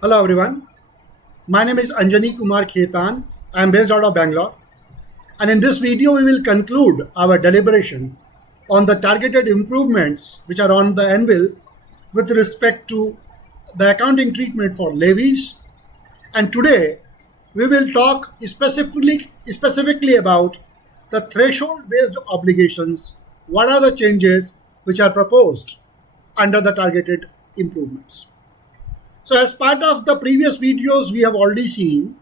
Hello everyone. My name is Anjani Kumar Khetan. I am based out of Bangalore. And in this video, we will conclude our deliberation on the targeted improvements which are on the anvil with respect to the accounting treatment for levies. And today, we will talk specifically about the threshold-based obligations. What are the changes which are proposed under the targeted improvements? So as part of the previous videos, we have already seen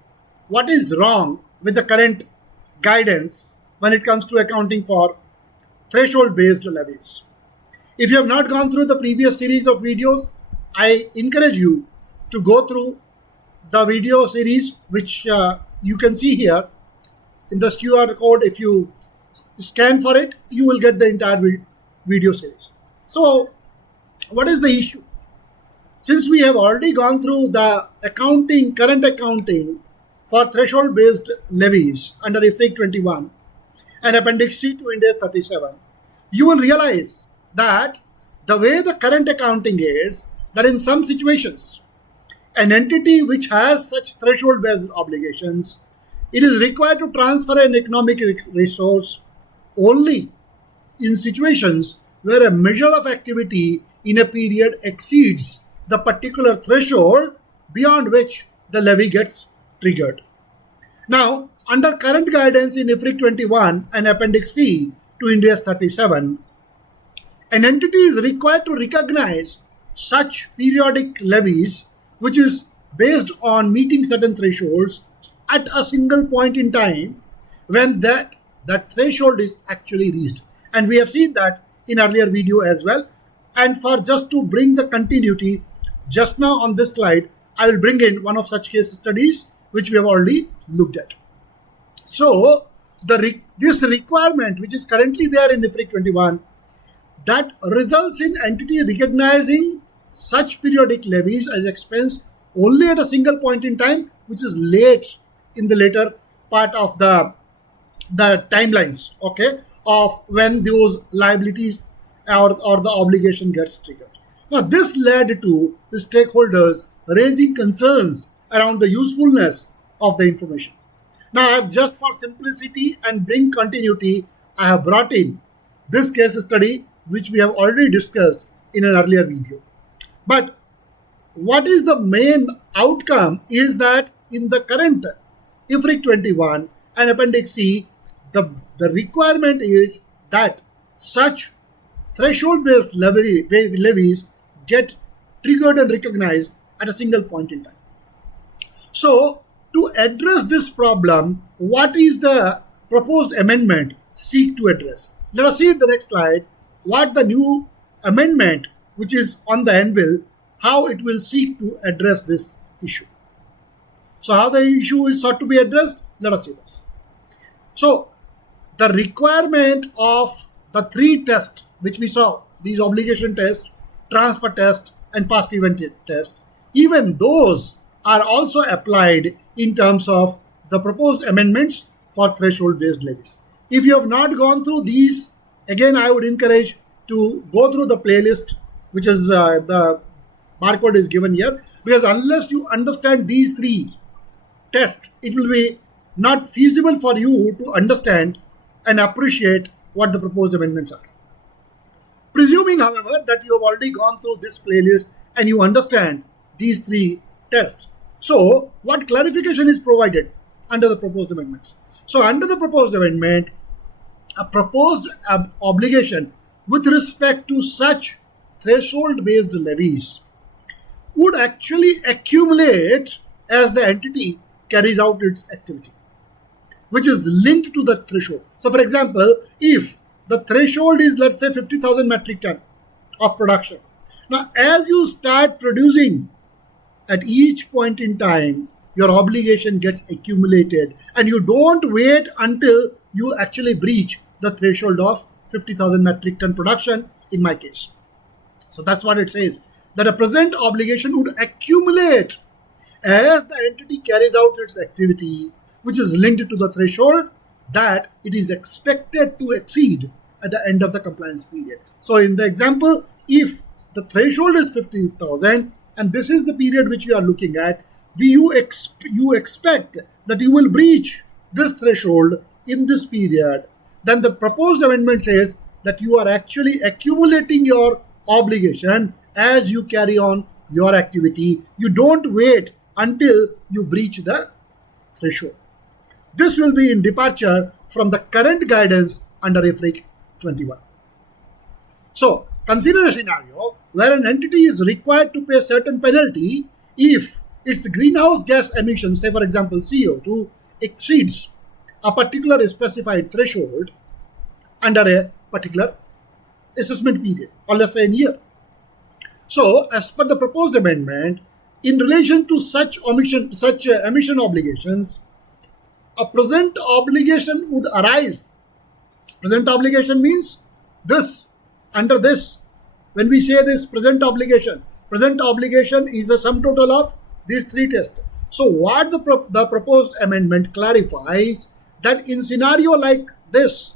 what is wrong with the current guidance when it comes to accounting for threshold-based levies. If you have not gone through the previous series of videos, I encourage you to go through the video series, which you can see here in the QR code. If you scan for it, you will get the entire video series. So what is the issue? Since we have already gone through the current accounting for threshold-based levies under IFRIC 21 and Appendix C to Ind AS 37, you will realize that the way the current accounting is, that in some situations, an entity which has such threshold-based obligations, it is required to transfer an economic resource only in situations where a measure of activity in a period exceeds the particular threshold beyond which the levy gets triggered. Now, under current guidance in IFRIC 21 and Appendix C to Ind AS 37, an entity is required to recognize such periodic levies which is based on meeting certain thresholds at a single point in time when that threshold is actually reached. And we have seen that in earlier video as well. And for just to bring the continuity, just now on this slide, I will bring in one of such case studies which we have already looked at. So this requirement which is currently there in IFRIC 21, that results in entity recognizing such periodic levies as expense only at a single point in time, which is late in the later part of the timelines, okay, of when those liabilities or the obligation gets triggered. Now, this led to the stakeholders raising concerns around the usefulness of the information. Now, I have just for simplicity and bring continuity, I have brought in this case study, which we have already discussed in an earlier video. But what is the main outcome is that in the current IFRIC 21 and Appendix C, the requirement is that such threshold-based levies get triggered and recognized at a single point in time. So, to address this problem, what is the proposed amendment seek to address? Let us see in the next slide what the new amendment, which is on the anvil, how it will seek to address this issue. So, how the issue is sought to be addressed? Let us see this. So, the requirement of the three tests which we saw, these obligation tests, transfer test, and past event test, even those are also applied in terms of the proposed amendments for threshold-based levies. If you have not gone through these, again, I would encourage to go through the playlist, which is the barcode is given here, because unless you understand these three tests, it will be not feasible for you to understand and appreciate what the proposed amendments are. Presuming, however, that you have already gone through this playlist and you understand these three tests. So, what clarification is provided under the proposed amendments? So, under the proposed amendment, a proposed obligation with respect to such threshold-based levies would actually accumulate as the entity carries out its activity, which is linked to the threshold. So, for example, if the threshold is, let's say, 50,000 metric ton of production. Now, as you start producing at each point in time, your obligation gets accumulated and you don't wait until you actually breach the threshold of 50,000 metric ton production in my case. So that's what it says, that a present obligation would accumulate as the entity carries out its activity, which is linked to the threshold that it is expected to exceed at the end of the compliance period. So in the example, if the threshold is 50,000 and this is the period which we are looking at, you expect that you will breach this threshold in this period, then the proposed amendment says that you are actually accumulating your obligation as you carry on your activity. You don't wait until you breach the threshold. This will be in departure from the current guidance under IFRIC 21. So, consider a scenario where an entity is required to pay a certain penalty if its greenhouse gas emissions, say for example CO2, exceeds a particular specified threshold under a particular assessment period, or let's say a year. So, as per the proposed amendment, in relation to such emission obligations, a present obligation would arise. Present obligation means this, under this. When we say this present obligation is a sum total of these three tests. So what the proposed amendment clarifies, that in scenario like this,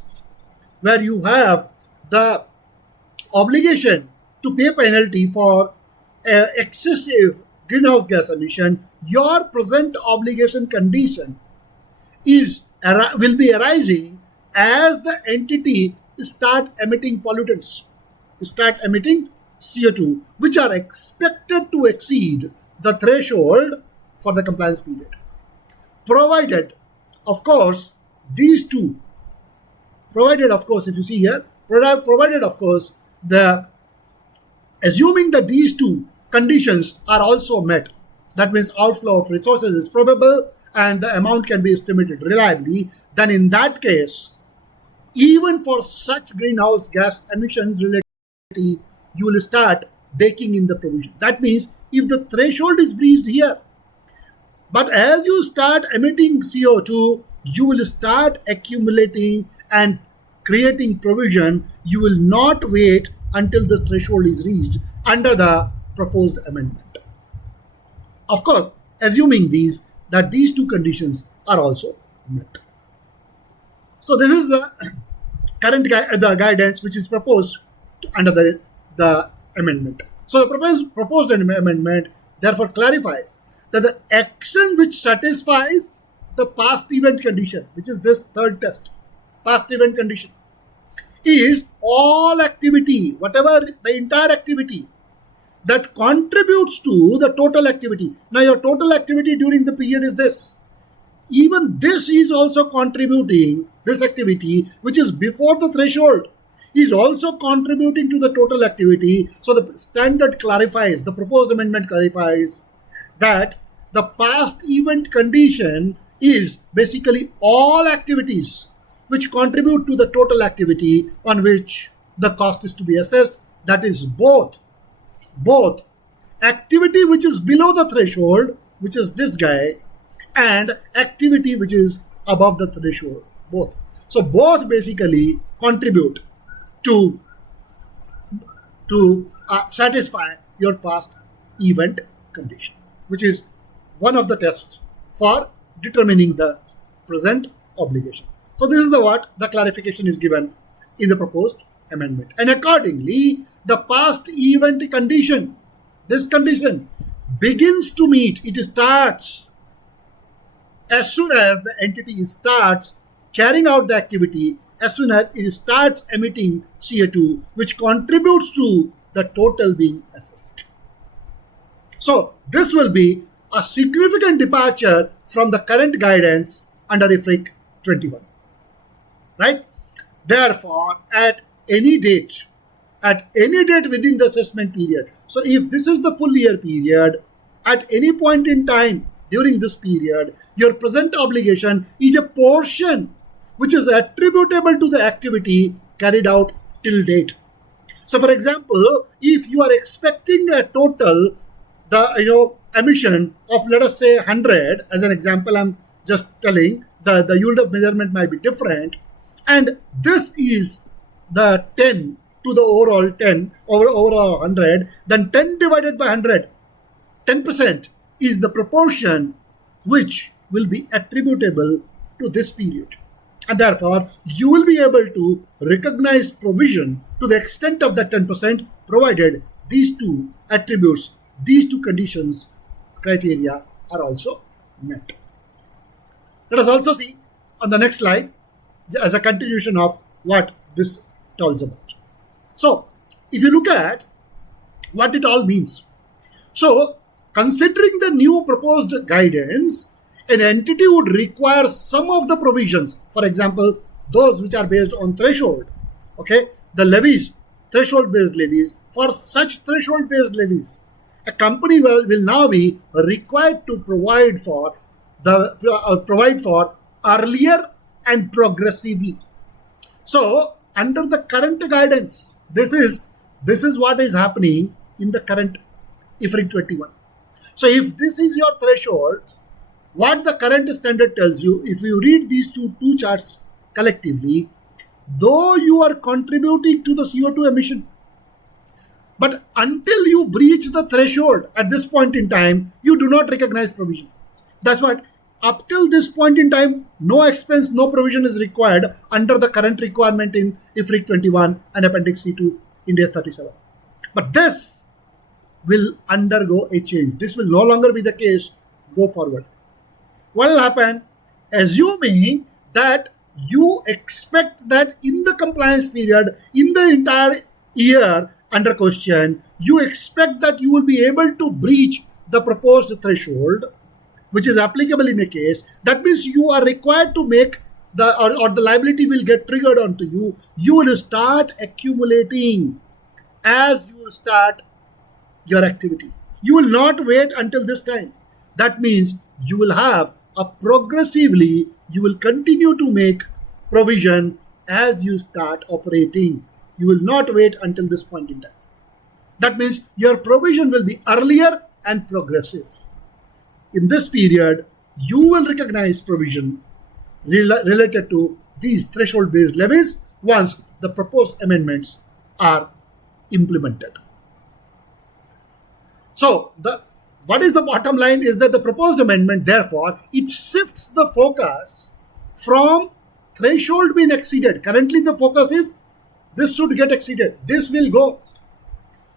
where you have the obligation to pay penalty for excessive greenhouse gas emission, your present obligation condition will be arising as the entity start emitting pollutants, start emitting CO2, which are expected to exceed the threshold for the compliance period. Provided, of course, these two, provided, of course, if you see here, provided, of course, assuming that these two conditions are also met, that means outflow of resources is probable and the amount can be estimated reliably, then in that case, even for such greenhouse gas emissions related, you will start baking in the provision. That means if the threshold is breached here, but as you start emitting CO2, you will start accumulating and creating provision. You will not wait until the threshold is reached under the proposed amendment. Of course, assuming that these two conditions are also met. So this is the current the guidance which is proposed under the amendment. So the proposed amendment therefore clarifies that the action which satisfies the past event condition, which is this third test, past event condition, is all activity, whatever the entire activity that contributes to the total activity. Now your total activity during the period is this. Even this is also contributing, this activity which is before the threshold is also contributing to the total activity. So the standard clarifies, the proposed amendment clarifies that the past event condition is basically all activities which contribute to the total activity on which the cost is to be assessed. That is both activity which is below the threshold, which is this guy, and activity which is above the threshold, both. So both basically contribute to satisfy your past event condition, which is one of the tests for determining the present obligation. So this is the clarification is given in the proposed amendment. And accordingly, the past event condition, this condition begins to meet, it starts as soon as the entity starts carrying out the activity, as soon as it starts emitting CO2, which contributes to the total being assessed. So this will be a significant departure from the current guidance under IFRIC 21. Right? Therefore, at any date within the assessment period, so if this is the full year period, at any point in time during this period, your present obligation is a portion which is attributable to the activity carried out till date. So for example, if you are expecting a total, emission of, let us say 100, as an example, I'm just telling, the unit of measurement might be different, and this is the 10 to the overall 10 over 100, then 10 divided by 100, 10% is the proportion which will be attributable to this period. And therefore, you will be able to recognize provision to the extent of that 10%, provided these two attributes these two conditions, criteria are also met. Let us also see on the next slide as a continuation of what this tells about. So, if you look at what it all means. So, considering the new proposed guidance, an entity would require some of the provisions, for example, those which are based on threshold, okay, the levies, threshold-based levies. For such threshold-based levies, a company will now be required to provide for earlier and progressively. So, under the current guidance, this is what is happening in the current IFRIC 21. So, if this is your threshold, what the current standard tells you, if you read these two charts collectively, though you are contributing to the CO2 emission, but until you breach the threshold at this point in time, you do not recognize provision. That's what, up till this point in time, no expense, no provision is required under the current requirement in IFRIC 21 and Appendix C to Ind AS 37. But this will undergo a change. This will no longer be the case go forward. What will happen? Assuming that you expect that in the compliance period, in the entire year under question, you expect that you will be able to breach the proposed threshold, which is applicable in a case. That means you are required to make or the liability will get triggered onto you. You will start accumulating as you start your activity. You will not wait until this time. That means you will have progressively, you will continue to make provision as you start operating. You will not wait until this point in time. That means your provision will be earlier and progressive. In this period, you will recognize provision related to these threshold-based levies once the proposed amendments are implemented. So, what is the bottom line is that the proposed amendment, therefore, it shifts the focus from threshold being exceeded. Currently, the focus is this should get exceeded. This will go.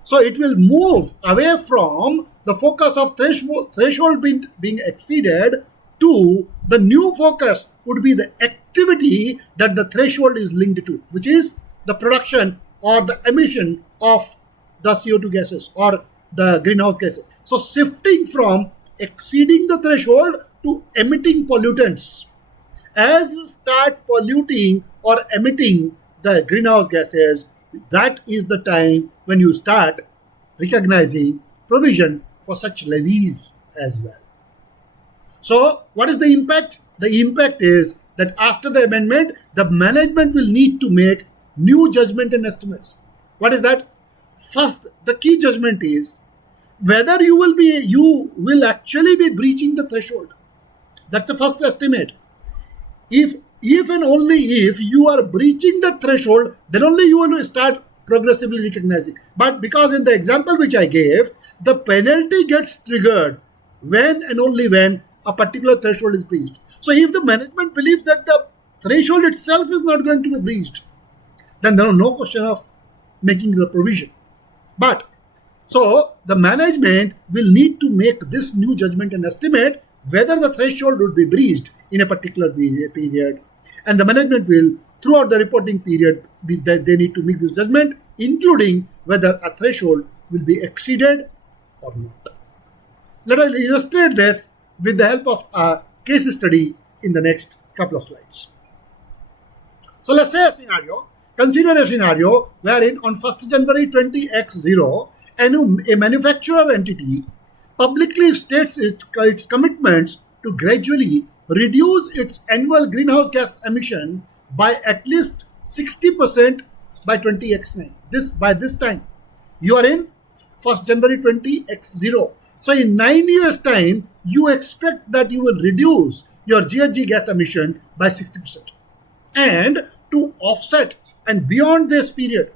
So, it will move away from the focus of threshold being exceeded to the new focus would be the activity that the threshold is linked to, which is the production or the emission of the CO2 gases or the greenhouse gases. So shifting from exceeding the threshold to emitting pollutants. As you start polluting or emitting the greenhouse gases, that is the time when you start recognizing provision for such levies as well. So what is the impact? The impact is that after the amendment, the management will need to make new judgment and estimates. What is that? First, the key judgment is whether you will actually be breaching the threshold. That's the first estimate. If and only if you are breaching the threshold, then only you will start progressively recognizing. But because in the example which I gave, the penalty gets triggered when and only when a particular threshold is breached. So if the management believes that the threshold itself is not going to be breached, then there is no question of making the provision. But so the management will need to make this new judgment and estimate whether the threshold would be breached in a particular period. And the management will, throughout the reporting period, they need to make this judgment, including whether a threshold will be exceeded or not. Let us illustrate this with the help of a case study in the next couple of slides. So let's say consider a scenario wherein on 1st January 20X0, a manufacturer entity publicly states its commitments to gradually reduce its annual greenhouse gas emission by at least 60% by 20X9. By this time, you are in 1st January 20X0. So in 9 years' time, you expect that you will reduce your GHG gas emission by 60%. And to offset, and beyond this period,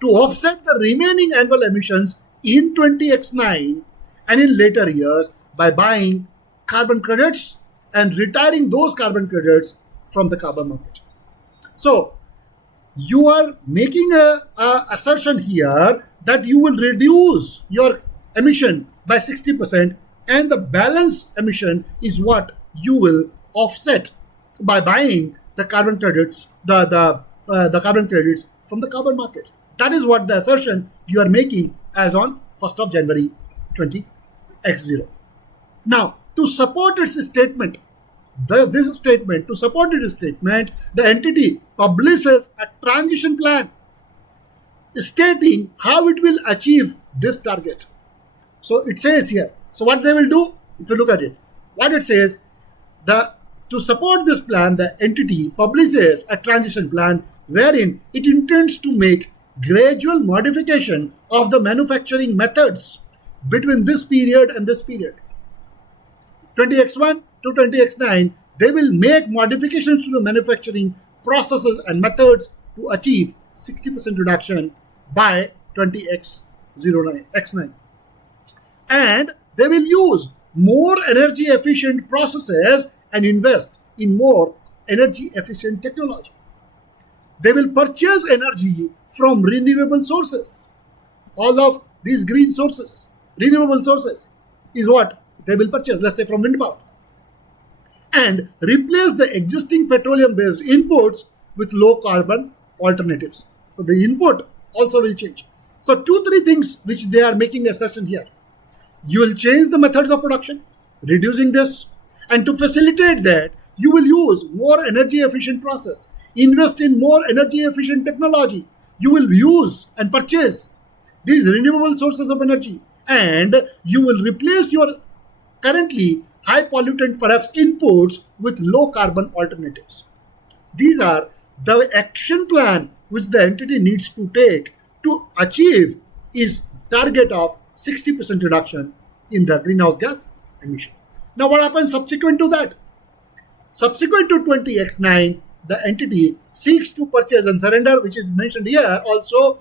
to offset the remaining annual emissions in 20X9 and in later years by buying carbon credits and retiring those carbon credits from the carbon market. So you are making a assertion here that you will reduce your emission by 60%, and the balance emission is what you will offset by buying the carbon credits, the carbon credits from the carbon markets. That is what the assertion you are making as on 1st of January 20x0. Now, to support its statement, the entity publishes a transition plan stating how it will achieve this target. So it says here, so what they will do, if you look at it, what it says, to support this plan, the entity publishes a transition plan wherein it intends to make gradual modification of the manufacturing methods between this period and this period. 20x1 to 20x9, they will make modifications to the manufacturing processes and methods to achieve 60% reduction by 20x9. And they will use more energy efficient processes and invest in more energy efficient technology. They will purchase energy from renewable sources. All of these green sources, renewable sources, is what they will purchase, let's say from wind power. And replace the existing petroleum-based inputs with low carbon alternatives. So the input also will change. So 2-3 things which they are making assertion here. You will change the methods of production, reducing this, and to facilitate that, you will use more energy efficient process, invest in more energy efficient technology. You will use and purchase these renewable sources of energy, and you will replace your currently high pollutant perhaps inputs with low carbon alternatives. These are the action plan which the entity needs to take to achieve its target of 60% reduction in the greenhouse gas emission. Now what happens subsequent to that? Subsequent to 20x9, the entity seeks to purchase and surrender, which is mentioned here also,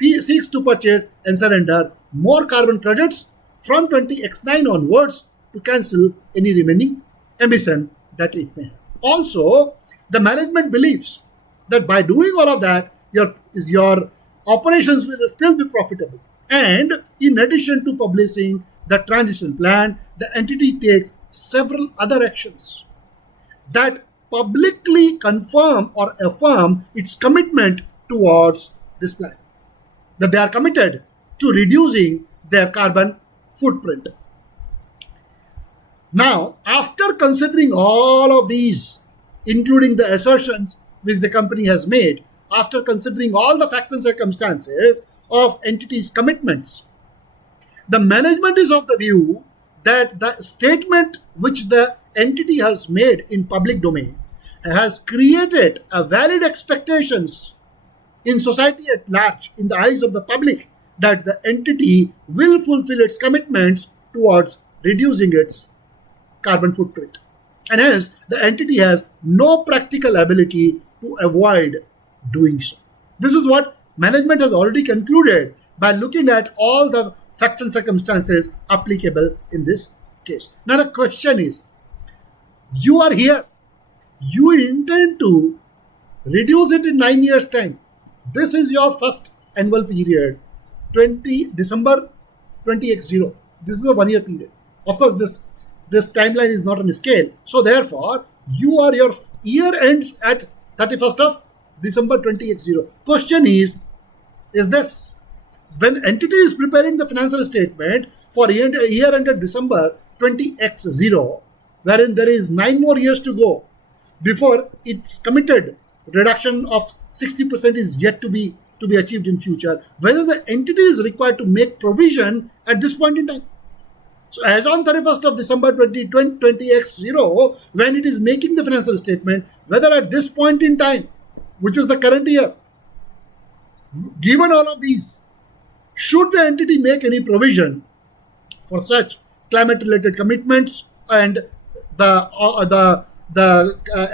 seeks to purchase and surrender more carbon credits from 20x9 onwards to cancel any remaining emission that it may have. Also, the management believes that by doing all of that, your operations will still be profitable. And in addition to publishing the transition plan, the entity takes several other actions that publicly confirm or affirm its commitment towards this plan, that they are committed to reducing their carbon footprint. Now, after considering all of these, including the assertions which the company has made, after considering all the facts and circumstances of entities' commitments, the management is of the view that the statement which the entity has made in public domain has created a valid expectations in society at large, in the eyes of the public, that the entity will fulfill its commitments towards reducing its carbon footprint. And hence, the entity has no practical ability to avoid doing so. This is what management has already concluded by looking at all the facts and circumstances applicable in this case. Now the question is, you are here, you intend to reduce it in 9 years' time. This is your first annual period, December 20x0. This is a 1 year period. Of course, this timeline is not on a scale. So therefore, your year ends at 31st of December 20x0. Question is this: when entity is preparing the financial statement for year ended December 20x0, wherein there is 9 more years to go before its committed reduction of 60% is yet to be achieved in future, whether the entity is required to make provision at this point in time. So as on 31st of December 20x0, when it is making the financial statement, whether at this point in time, which is the current year, given all of these, should the entity make any provision for such climate-related commitments and the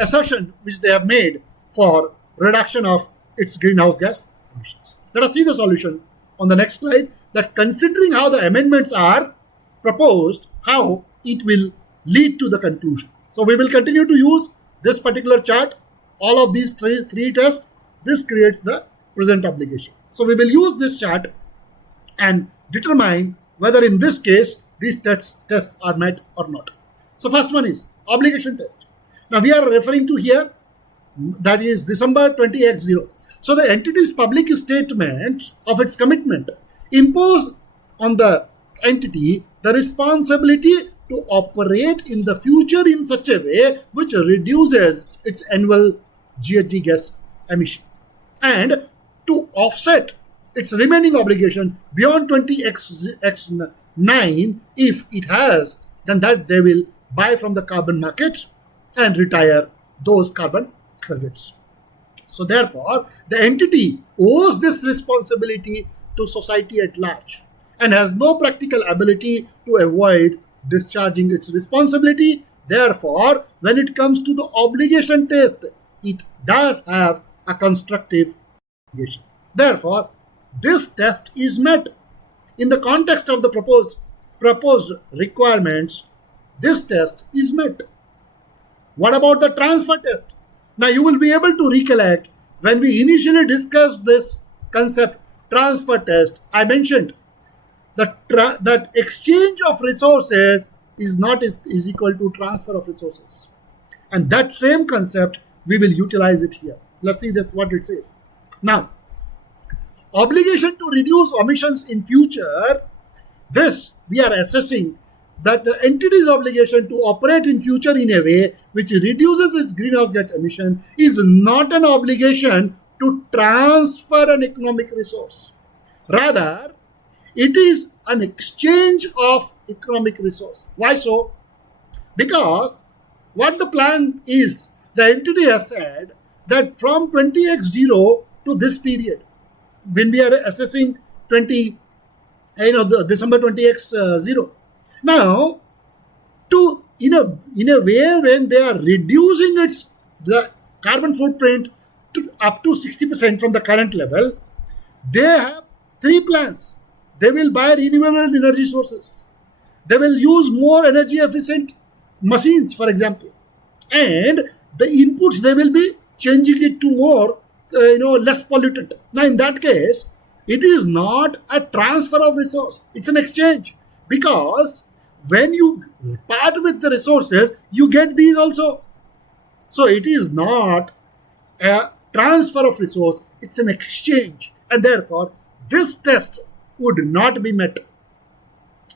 assertion which they have made for reduction of its greenhouse gas emissions? Let us see the solution on the next slide, that considering how the amendments are proposed, how it will lead to the conclusion. So we will continue to use this particular chart, all of these three tests. This creates the present obligation. So we will use this chart and determine whether in this case these tests are met or not. So first one is obligation test. Now we are referring to here, that is December 20X0. So the entity's public statement of its commitment impose on the entity the responsibility to operate in the future in such a way which reduces its annual GHG gas emission, and to offset its remaining obligation beyond 20X9, if it has, then that they will buy from the carbon market and retire those carbon credits. So therefore, the entity owes this responsibility to society at large and has no practical ability to avoid discharging its responsibility. Therefore, when it comes to the obligation test, it does have a constructive obligation. Therefore, this test is met. In the context of the proposed requirements, this test is met. What about the transfer test? Now you will be able to recollect when we initially discussed this concept, transfer test, I mentioned that exchange of resources is not is equal to transfer of resources. And that same concept, we will utilize it here. Let's see this, what it says. Now, obligation to reduce emissions in future, this we are assessing that the entity's obligation to operate in future in a way which reduces its greenhouse gas emission is not an obligation to transfer an economic resource. Rather, it is an exchange of economic resource. Why so? Because what the plan is, the entity has said that from 20X0 to this period, when we are assessing the December 20X0. Now, in a way, when they are reducing the carbon footprint up to 60% from the current level, they have three plans. They will buy renewable energy sources. They will use more energy efficient machines, for example, and the inputs they will be changing it to more, less pollutant. Now, in that case, it is not a transfer of resource; it's an exchange, because when you part with the resources, you get these also. So it is not a transfer of resource; it's an exchange, and therefore this test would not be met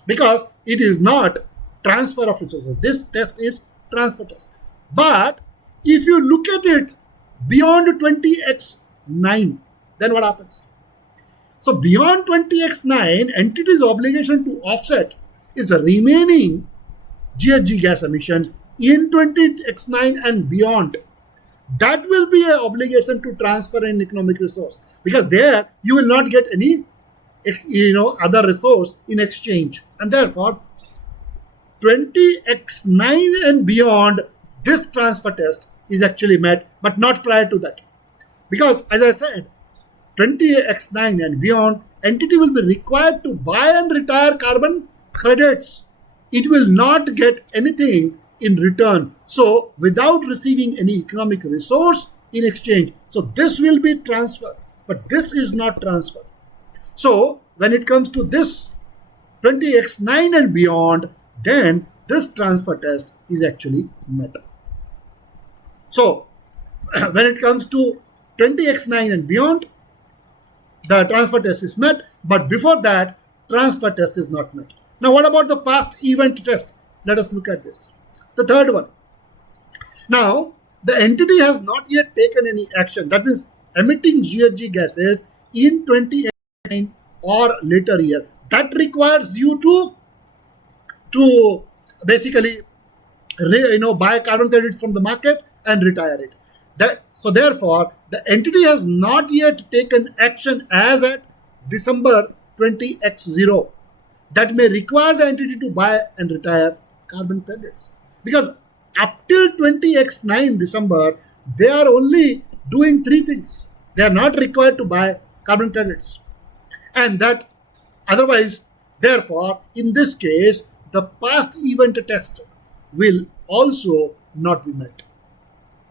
because it is not transfer of resources. This test is transfer test. But if you look at it beyond 20X9, then what happens? So beyond 20X9, entity's obligation to offset is the remaining GHG gas emission in 20X9 and beyond. That will be an obligation to transfer an economic resource, because there you will not get any other resource in exchange, and therefore 20X9 and beyond, this transfer test is actually met, but not prior to that, because as I said, 20X9 and beyond, entity will be required to buy and retire carbon credits. It will not get anything in return, so without receiving any economic resource in exchange. So this will be transfer, but this is not transfer. So when it comes to this 20X9 and beyond, then this transfer test is actually met. So when it comes to 20X9 and beyond, the transfer test is met, but before that, transfer test is not met. Now, what about the past event test? Let us look at this. The third one. Now, the entity has not yet taken any action, that means emitting GHG gases in 20X9 or later year. That requires you to basically buy carbon credit from the market and retire it. So therefore, the entity has not yet taken action as at December 20X0 that may require the entity to buy and retire carbon credits. Because up till 20X9 December, they are only doing three things. They are not required to buy carbon credits. And that otherwise, therefore, in this case, the past event test will also not be met.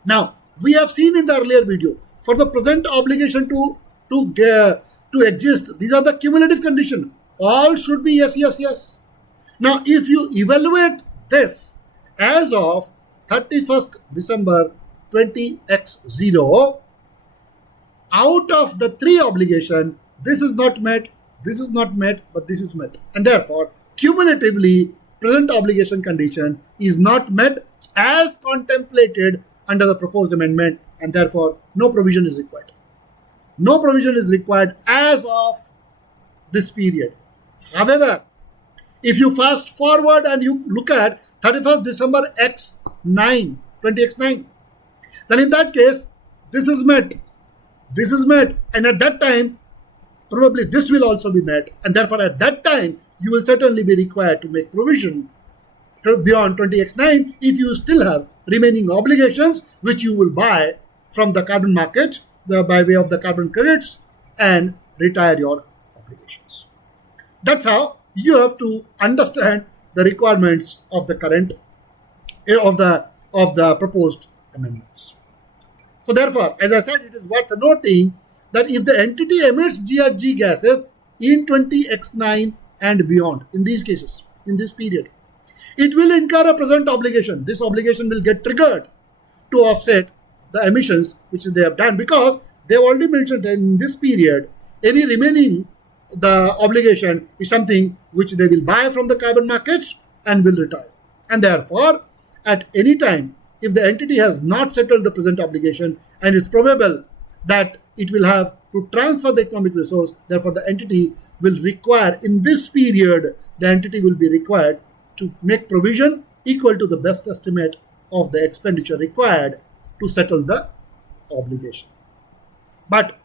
Now, we have seen in the earlier video, for the present obligation to exist, these are the cumulative condition. All should be yes, yes, yes. Now, if you evaluate this as of 31st December 20x0, out of the three obligation, this is not met, this is not met, but this is met. And therefore, cumulatively, present obligation condition is not met as contemplated under the proposed amendment, and therefore, no provision is required. No provision is required as of this period. However, if you fast forward and you look at 31st December x9, 20x9, then in that case, this is met. This is met. And at that time, probably this will also be met. And therefore, at that time, you will certainly be required to make provision beyond 20x9 if you still have remaining obligations, which you will buy from the carbon market by way of the carbon credits and retire your obligations. That's how you have to understand the requirements of the current of the proposed amendments. So therefore, as I said, it is worth noting that if the entity emits GHG gases in 20x9 and beyond, in these cases, in this period, it will incur a present obligation. This obligation will get triggered to offset the emissions which they have done, because they have already mentioned in this period, any remaining the obligation is something which they will buy from the carbon markets and will retire. And therefore, at any time, if the entity has not settled the present obligation and it's probable that it will have to transfer the economic resource, therefore the entity will require, in this period, the entity will be required to make provision equal to the best estimate of the expenditure required to settle the obligation. But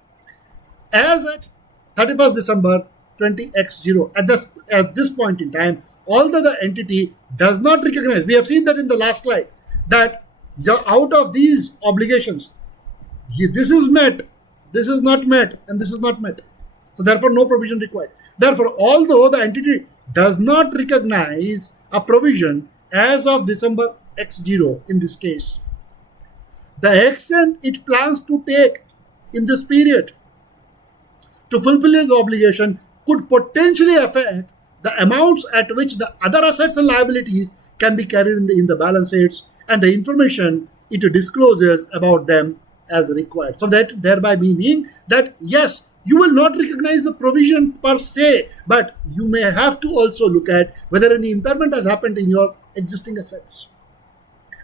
as at 31st December 20x0, at this point in time, although the entity does not recognize, we have seen that in the last slide, that out of these obligations, this is met, this is not met, and this is not met. So therefore, no provision required. Therefore, although the entity does not recognize a provision as of December x0 in this case, the action it plans to take in this period to fulfill its obligation could potentially affect the amounts at which the other assets and liabilities can be carried in the balance sheets and the information it discloses about them as required. So that thereby meaning that yes, you will not recognize the provision per se, but you may have to also look at whether any impairment has happened in your existing assets.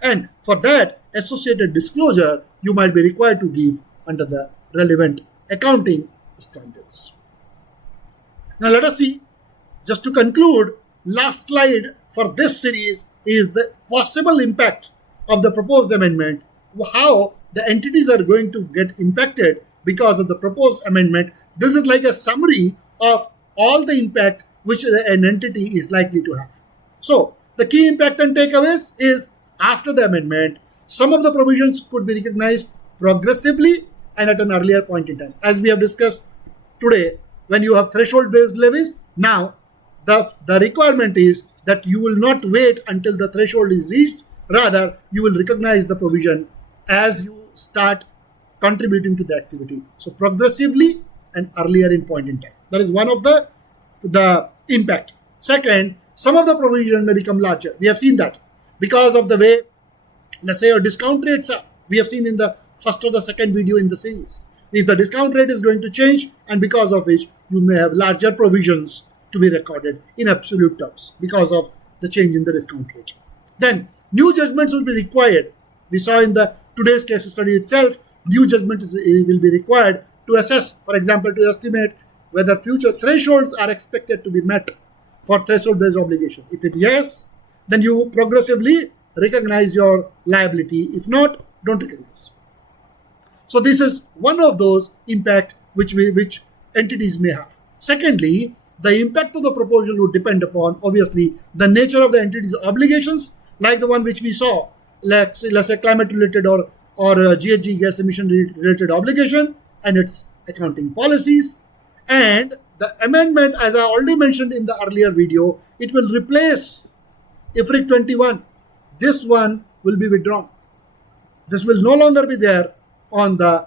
And for that associated disclosure, you might be required to give under the relevant accounting standards. Now let us see, just to conclude, last slide for this series is the possible impact of the proposed amendment, how the entities are going to get impacted because of the proposed amendment. This is like a summary of all the impact which an entity is likely to have. So the key impact and takeaways is, after the amendment, some of the provisions could be recognized progressively and at an earlier point in time. As we have discussed today, when you have threshold-based levies, now the requirement is that you will not wait until the threshold is reached. Rather, you will recognize the provision as you start contributing to the activity. So progressively and earlier in point in time. That is one of the impact. Second, some of the provision may become larger. We have seen that because of the way, let's say, your discount rates are. We have seen in the first or the second video in the series. If the discount rate is going to change, and because of which you may have larger provisions to be recorded in absolute terms because of the change in the discount rate. Then new judgments will be required. We saw in the today's case study itself, new judgment will be required to assess, for example, to estimate whether future thresholds are expected to be met for threshold-based obligation. If it yes, then you progressively recognize your liability. If not, don't recognize. So this is one of those impact which entities may have. Secondly, the impact of the proposal would depend upon, obviously, the nature of the entity's obligations, like the one which we saw, let's say climate-related or GHG gas emission-related obligation and its accounting policies. And the amendment, as I already mentioned in the earlier video, it will replace IFRIC 21. This one will be withdrawn. This will no longer be there on the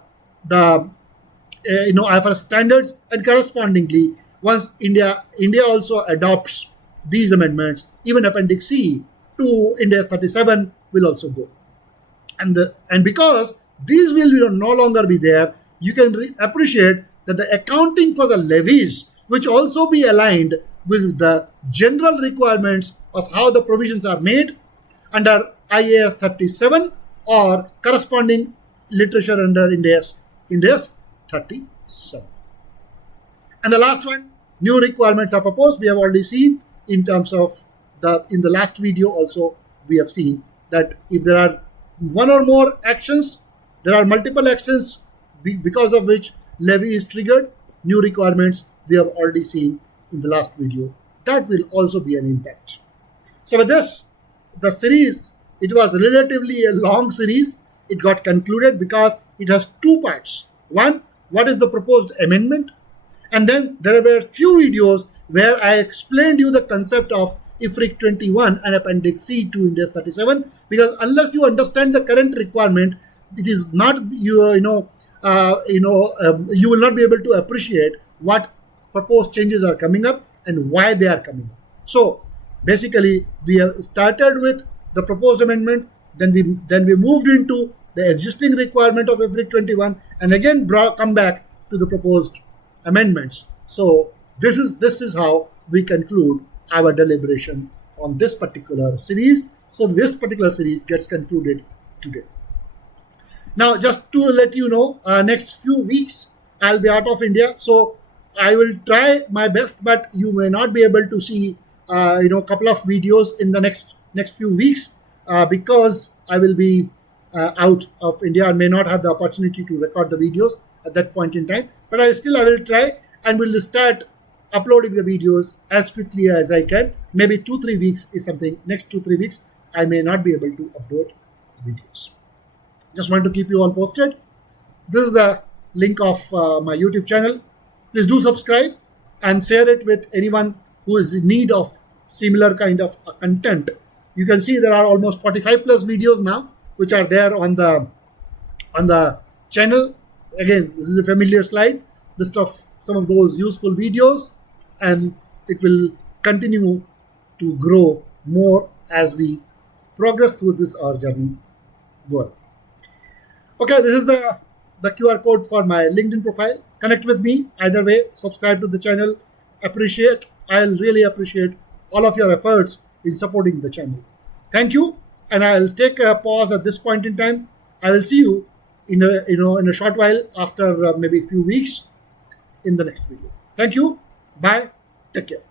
IFRS standards, and correspondingly, once India also adopts these amendments, even Appendix C to Ind AS 37 will also go. And because these will no longer be there, you can appreciate that the accounting for the levies, which also be aligned with the general requirements of how the provisions are made under IAS 37 or corresponding literature under Ind AS 37. And the last one, new requirements are proposed. We have already seen in terms of in the last video also, we have seen that if there are one or more actions, there are multiple actions because of which levy is triggered, new requirements we have already seen in the last video. That will also be an impact. So with this, the series, it was relatively a long series. It got concluded because it has two parts. One, what is the proposed amendment? And then there were few videos where I explained you the concept of IFRIC 21 and Appendix C to Ind AS 37, because unless you understand the current requirement, it is not you will not be able to appreciate what proposed changes are coming up and why they are coming up. So basically, we have started with the proposed amendment, then we moved into the existing requirement of IFRIC 21, and again come back to the proposed amendments. So this is how we conclude our deliberation on this particular series. So this particular series gets concluded today. Now, just to let you know, next few weeks I'll be out of India, so I will try my best, but you may not be able to see a couple of videos in the next few weeks because I will be out of India and may not have the opportunity to record the videos at that point in time. But I will try and will start uploading the videos as quickly as I can. Maybe 2-3 weeks is something. Next 2-3 weeks, I may not be able to upload videos. Just want to keep you all posted. This is the link of my YouTube channel. Please do subscribe and share it with anyone who is in need of similar kind of content. You can see there are almost 45 plus videos now, which are there on the channel. Again, this is a familiar slide, list of some of those useful videos, and it will continue to grow more as we progress through this our journey. Well, okay, this is the QR code for my LinkedIn profile. Connect with me either way. Subscribe to the channel. I'll really appreciate all of your efforts in supporting the channel. Thank you, and I'll take a pause at this point in time. I will see you in a short while after maybe a few weeks in the next video. Thank you. Bye. Take care.